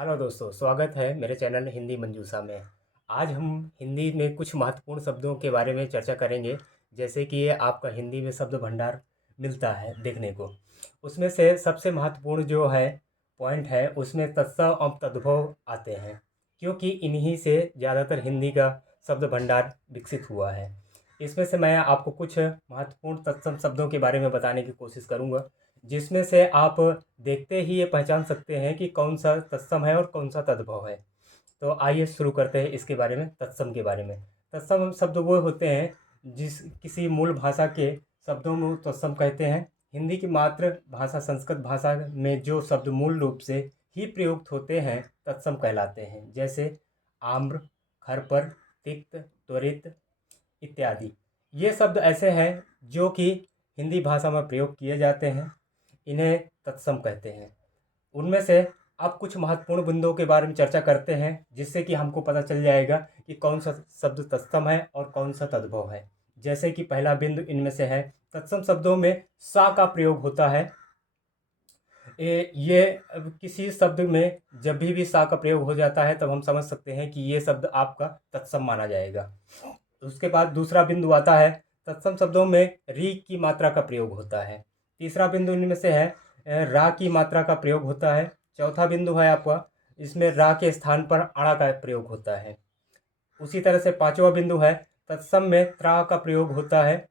Hello दोस्तों, स्वागत है मेरे चैनल हिंदी मंजूषा में। आज हम हिंदी में कुछ महत्वपूर्ण शब्दों के बारे में चर्चा करेंगे। जैसे कि ये आपका हिंदी में शब्द भंडार मिलता है देखने को। उसमें से सबसे महत्वपूर्ण जो है पॉइंट है, उसमें तत्सम और तद्भव आते हैं, क्योंकि इन्हीं से ज़्यादातर हिंदी का शब्द भंडार विकसित हुआ है। इसमें से मैं आपको कुछ महत्वपूर्ण तत्सम शब्दों के बारे में बताने की कोशिश करूँगा, जिसमें से आप देखते ही ये पहचान सकते हैं कि कौन सा तत्सम है और कौन सा तद्भव है। तो आइए शुरू करते हैं इसके बारे में, तत्सम के बारे में। तत्सम शब्द वो होते हैं जिस किसी मूल भाषा के शब्दों में तत्सम कहते हैं। हिंदी की मातृ भाषा संस्कृत भाषा में जो शब्द मूल रूप से ही प्रयुक्त होते हैं तत्सम कहलाते हैं। जैसे आम्र, खरपर, तिक्त, त्वरित इत्यादि। ये शब्द ऐसे हैं जो कि हिंदी भाषा में प्रयोग किए जाते हैं, इन्हें तत्सम कहते हैं। उनमें से अब कुछ महत्वपूर्ण बिंदुओं के बारे में चर्चा करते हैं, जिससे कि हमको पता चल जाएगा कि कौन सा शब्द तत्सम है और कौन सा तद्भव है। जैसे कि पहला बिंदु इनमें से है, तत्सम शब्दों में सा का प्रयोग होता है। ये अब किसी शब्द में जब भी सा का प्रयोग हो जाता है तब हम समझ सकते हैं कि ये शब्द आपका तत्सम माना जाएगा। उसके बाद दूसरा बिंदु आता है, तत्सम शब्दों में री की मात्रा का प्रयोग होता है। तीसरा बिंदु इनमें से है रा की मात्रा का प्रयोग होता है। चौथा बिंदु है आपका, इसमें रा के स्थान पर अड़ा का प्रयोग होता है। उसी तरह से पांचवा बिंदु है, तत्सम में त्रा का प्रयोग होता है।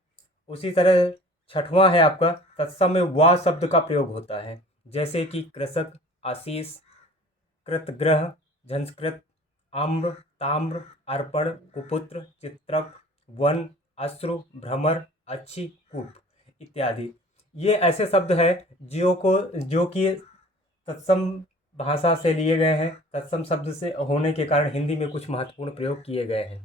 उसी तरह छठवां है आपका, तत्सम में वा शब्द का प्रयोग होता है। जैसे कि कृषक, आशीष, कृतग्रह, झंझकृत, आम्र, ताम्र, अर्पण, कुपुत्र, चित्रक, वन, अश्रु, भ्रमर, अच्छी, कूप इत्यादि। ये ऐसे शब्द हैं जो कि तत्सम भाषा से लिए गए हैं। तत्सम शब्द से होने के कारण हिंदी में कुछ महत्वपूर्ण प्रयोग किए गए हैं।